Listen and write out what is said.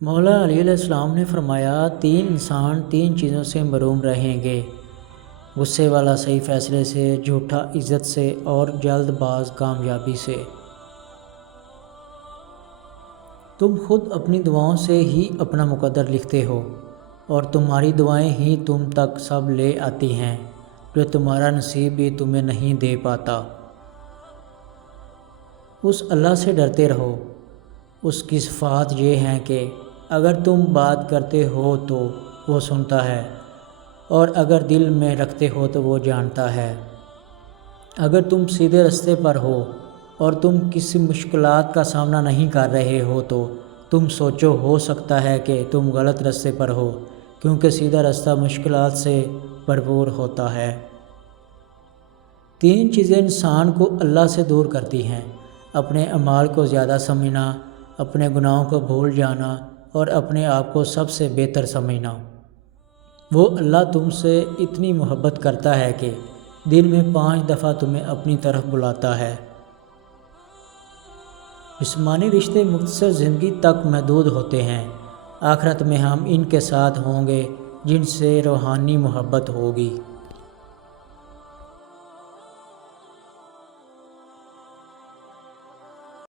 مولا علی علیہ السلام نے فرمایا، 3 انسان 3 چیزوں سے محروم رہیں گے: غصے والا صحیح فیصلے سے، جھوٹا عزت سے، اور جلد باز کامیابی سے۔ تم خود اپنی دعاؤں سے ہی اپنا مقدر لکھتے ہو، اور تمہاری دعائیں ہی تم تک سب لے آتی ہیں جو تمہارا نصیب بھی تمہیں نہیں دے پاتا۔ اس اللہ سے ڈرتے رہو۔ اس کی صفات یہ ہیں کہ اگر تم بات کرتے ہو تو وہ سنتا ہے، اور اگر دل میں رکھتے ہو تو وہ جانتا ہے۔ اگر تم سیدھے راستے پر ہو اور تم کسی مشکلات کا سامنا نہیں کر رہے ہو تو تم سوچو، ہو سکتا ہے کہ تم غلط راستے پر ہو، کیونکہ سیدھا راستہ مشکلات سے بھرپور ہوتا ہے۔ 3 چیزیں انسان کو اللہ سے دور کرتی ہیں: اپنے اعمال کو زیادہ سمجھنا، اپنے گناہوں کو بھول جانا، اور اپنے آپ کو سب سے بہتر سمجھنا۔ وہ اللہ تم سے اتنی محبت کرتا ہے کہ دن میں 5 دفعہ تمہیں اپنی طرف بلاتا ہے۔ جسمانی رشتے مختصر زندگی تک محدود ہوتے ہیں، آخرت میں ہم ان کے ساتھ ہوں گے جن سے روحانی محبت ہوگی۔